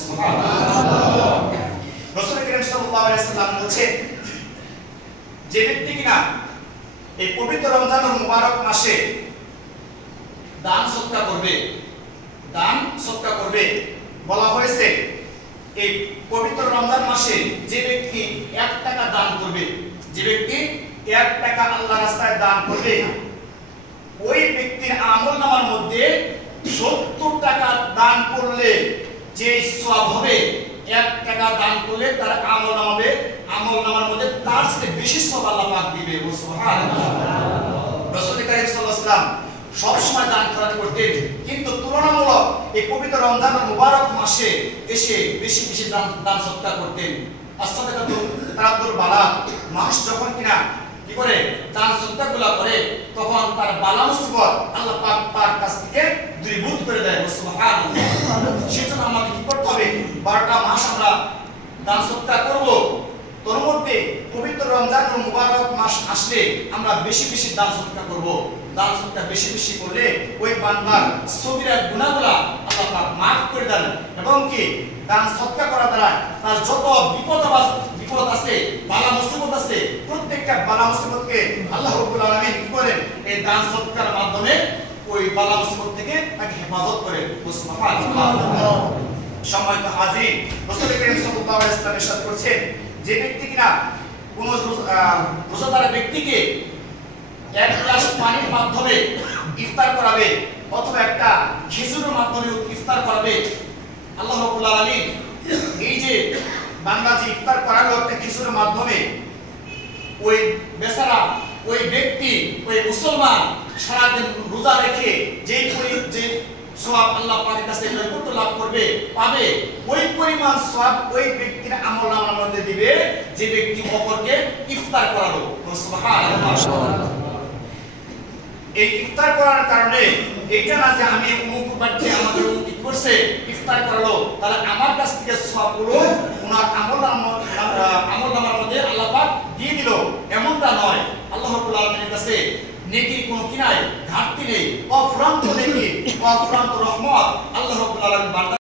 সুবহানাল্লাহ। রাসূল করিম সাল্লাল্লাহু আলাইহি ওয়াসাল্লাম বলেছেন, যে ব্যক্তি কিনা এই পবিত্র রমজানুল মুবারক মাসে দান সদকা করবে, বলা হয়েছে এই পবিত্র রমজান মাসে যে ব্যক্তি 1 টাকা দান করবে, যে ব্যক্তি 1 টাকা আল্লাহর রাস্তায় দান করবে, ওই ব্যক্তির আমলনামার মধ্যে 70 টাকা দান করলে যে সওয়াব হবে, 1 টাকা দান করলে তার আমলনামার মধ্যে তার চেয়ে বেশি সওয়াব আল্লাহ পাক দিবে। সুবহানাল্লাহ। রাসূল করিম সাল্লাল্লাহু আলাইহি ওয়াসাল্লাম সব সময় দান খরচ করতেন, কিন্তু তুলনামূলক এই পবিত্র রমজানুল মুবারক মাসে এসে বেশি বেশি দান সদকা করতেন। আসসাদাকাতু তারাদ্দুল বালা, মানুষ যখন কিনা কি করে দান সদকাগুলো করে, তখন তার বালা মুসিবত আল্লাহ পাক তার কাছ থেকে দূরীভূত করে দেয়। সুবহানাল্লাহ। সেজন্য আমাদের কি করতে হবে, 12টা মাস আমরা দান সদকা করব। তোর মধ্যে পবিত্র রমজানুল মুবারক মাস আসলে আমরা বেশি বেশি দান সদকা করব। দান সদকা বেশি বেশি করলে ওই বান্দার সগীরা গুনাহগুলো আল্লাহ পাক maaf করে দেন, এবং কি দান সদকা করার দ্বারা তার যত বিপদ আছে, বালা মুসিবত আছে, প্রত্যেকটা বালা মুসিবতকে আল্লাহ রাব্বুল আলামিন কি করেন, এই দান সদকার মাধ্যমে ওই বালা মুসিবত থেকে তাকে হেফাজত করেন। সুবহানাল্লাহ। সম্মানিত হাজির, রাসূল করিম সাল্লাল্লাহু আলাইহি ওয়াসাল্লাম ইরশাদ করেছেন, যে ব্যক্তি কিনা কোন রোজাদার ব্যক্তিকে 1 গ্লাস পানির মাধ্যমে ইফতার করাবে, অথবা একটা খেজুরের মাধ্যমে ইফতার করাবে, আল্লাহ রাব্বুল আলামিন এই যে বান্দা যে ইফতার করাবে একটা খেজুরের মাধ্যমে, ওই বেচারা, ওই ব্যক্তি, ওই মুসলমান সারাদিন রোজা রেখে যে সওয়াব আল্লাহ পাকের কাছে নৈকট্য লাভ করবে, পাবে, ওই পরিমাণ সওয়াব ওই ব্যক্তির আমলনামার মধ্যে দিবে যে ব্যক্তি অপরকে ইফতার করালো। সুবহানাল্লাহ। এই ইফতার করার কারণে এইটা না যে আমি অমুক বাড়িতে আমাদের অমুক করছে ইফতার করালো, তাহলে আমার কাছ থেকে সওয়াবগুলো ওনার আমলনামার মধ্যে আল্লাহ পাক দিয়ে দিল, এমনটা নয়। আল্লাহ রাব্বুল আলামিনের কাছে নেকির কোনো কি নাই, ঘাটতি নেই, অফুরন্ত নেকি, অফুরন্ত রহমত আল্লাহ রাব্বুল আলামিন